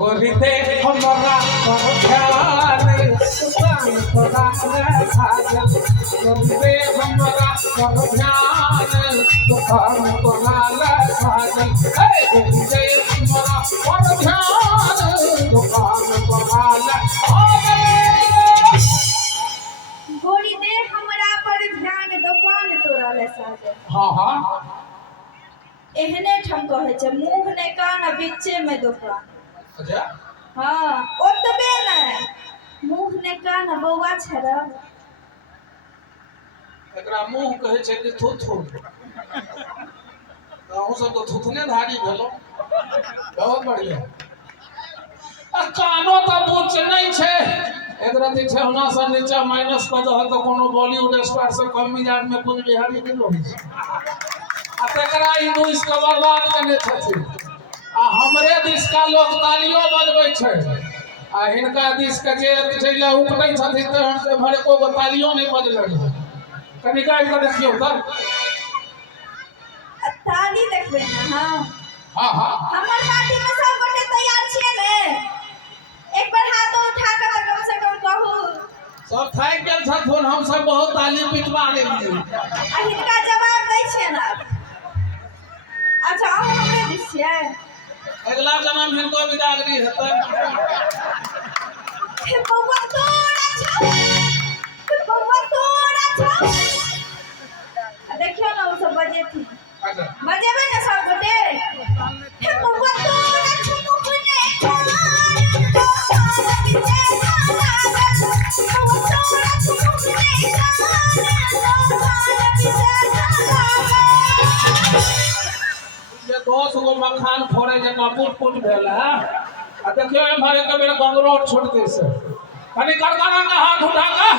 गोरिते हमरा पर ध्यान दुकान तोरा ले साजल गोरिते हमरा पर ध्यान दुकान तोरा ले साजल हे गोरिते हमरा पर ध्यान दुकान तोरा ले साजल गोरी दे हमरा पर ध्यान दुकान तोरा ले साजल। हां हां एहने ठम कहे छे मुंह ने कान बीचे में दुकान। अच्छा हां ओतबे नहीं मुंह ने कान बौआ छरा एकरा मुंह कहे छे कि थुथु अहू सब तो थुथने धारी भेलो बहुत बढ़िया आ कानो तो पूछ नहीं छे एकरा जे छे होना से नीचे माइनस कर दो तो कोनो बॉलीवुड स्टार से कम मिजाज में कुछ बिहारी के लोग आ तकरा हिंदू इसका बर्बाद करने छथिन आ हमरे देश का लोग तालियों बजबै छै आ हिनका देश के जे चले उपनै छथिन त हमसे भरे को तालियों नहीं बजलै कनी काल के देखियो त ताली देखबे ना। हां हां हां हमर पार्टी में सब गोटे तैयार छिए ने एक बार हाथ उठा के कम से कम कहू सब थाक गेल छथुन हम सब बहुत ताली पिटवा लेलिए आ हिनका जवाब दै छिए ना। अच्छा अहूँ हमरे दिस छिए अगला जन्म हिनको बिदागरी हेतै हे बौआ तोरा छौ हे बौआ तोरा छौ देखियो ना उ सब बजे थी अच्छा बजेबे ना सब गोटे हे बौआ तोरा छौ मुने कान तो कान बिचे कान बौआ तोरा छौ मुने कान तो कान बिचे कान ये 10 गो मखान फोड़े जका पुट पुट भेल है आ देखियो एम्हर एक बेर गंगरोट छोड़ते से कनी करकरा के हाथ उठा के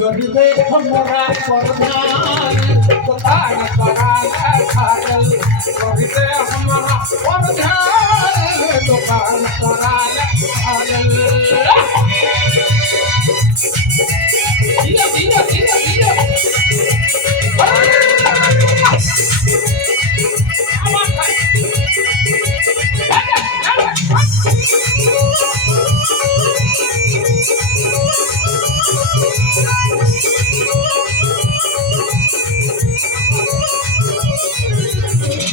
गरीबे हमरा पर ध्यान दुकान तोरा ले साजल गरीबे हमरा पर ध्यान दुकान तोरा ले साजल धीरे धीरे धीरे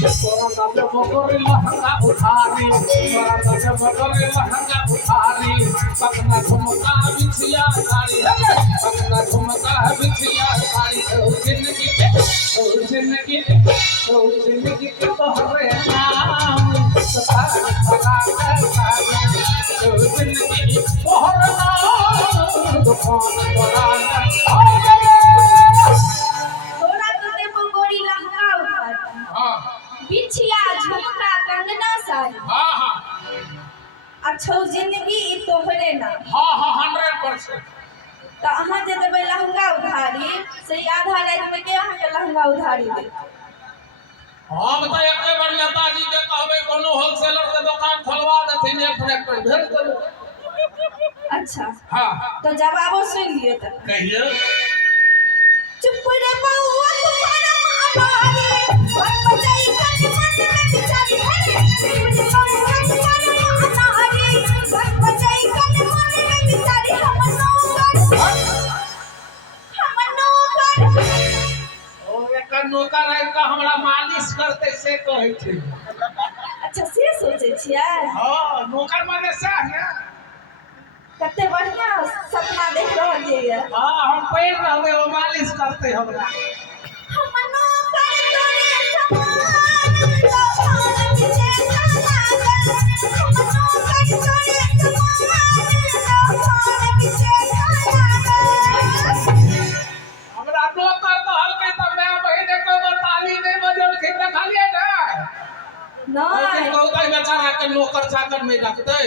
मगर लहंगा उठारी मगर लहंगा उठारी पकना झुमका बिछिया साड़ी पकना झुमका बिछिया साड़ी जिंदगी के तोहरे नाम सतार सगा जिंदगी तोहरे नाम दुकान तोरा तोरा तो देबो गोरी लहंगा उठार हां बिछिया झुमका कंगना साड़ी हां हां अच्छो जिंदगी ई तोहरे ना। हां हां 100% तो अहाँ जे देबै लहंगा उधारी से आधा रात में के अहाँ के लहंगा उधारी दे। हम तो एके बार नेताजी के कहबे कोनो होलसेलर के दुकान खोलवा देथिन एक ट्रैक्टर भेज देबै। अच्छा हां तो जवाबो सुन लियो त कहिए चुप रे बउआ तुम्हारा हमारे मन बजाई कन मन में बिचारी है चुप रे बउआ तुम्हारा हमारे मन बजाई कन मन में बिचारी हम नौकर और एक नौकर है का हमरा मालिश करते से कहै छै। अच्छा से सोचे छियै हां नौकर माने से है कते बढ़िया सपना देख रहलिए ये। हां हम पैर रहबे ओ मालिश करते हमरा हम नौकर तोरे समान तो बिचे कागल हम नौकर तोरे समान तो बिचे कागल हमरा नौकर कहल के तब मैं बहिने को ताली नहीं बजल के खालिए ना नहीं कहै बेचारा के नौकर चाकर नहीं रखते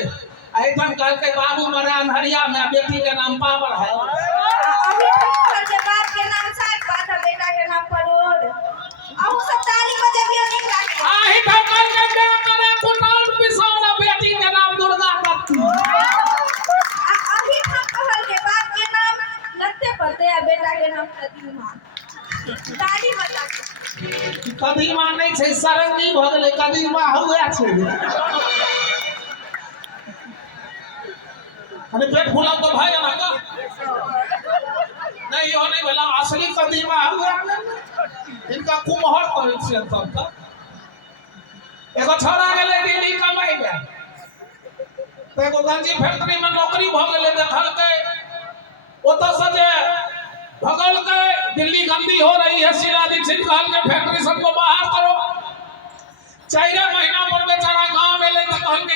ऐठन कल के बाबू मरे अनहरिया में बेटी के नाम पावर है अभी नौकर के बाप के नाम साग बात है बेटा के नाम परोर आहू सब ताली बजाबियो नहीं लागे आही ठोकर के बे करे कुटाउन पिसौरा बेटी के नाम दुर्गा दत्ती अभी हम कहल के बाप के नाम नत्ते पते है बेटा के नाम कदीमा ताली बजा के कदीमा नहीं छै सरंगी भ गेलै कदीमा हुए छै अरे पेट फूला तो भाई ना का नहीं हो नहीं भला असली कदीमा आ गया इनका कुमहर पर से तब तक एगो छोरा गेले दिल्ली कमाई में तो एगो गंजी फैक्ट्री में नौकरी भ गेले देखल के ओतो से जे भगल के दिल्ली गंदी हो रही है शीला दीक्षित कहल के फैक्ट्री सबको बाहर करो 4 महीना पर बेचारा गांव में ले कहल के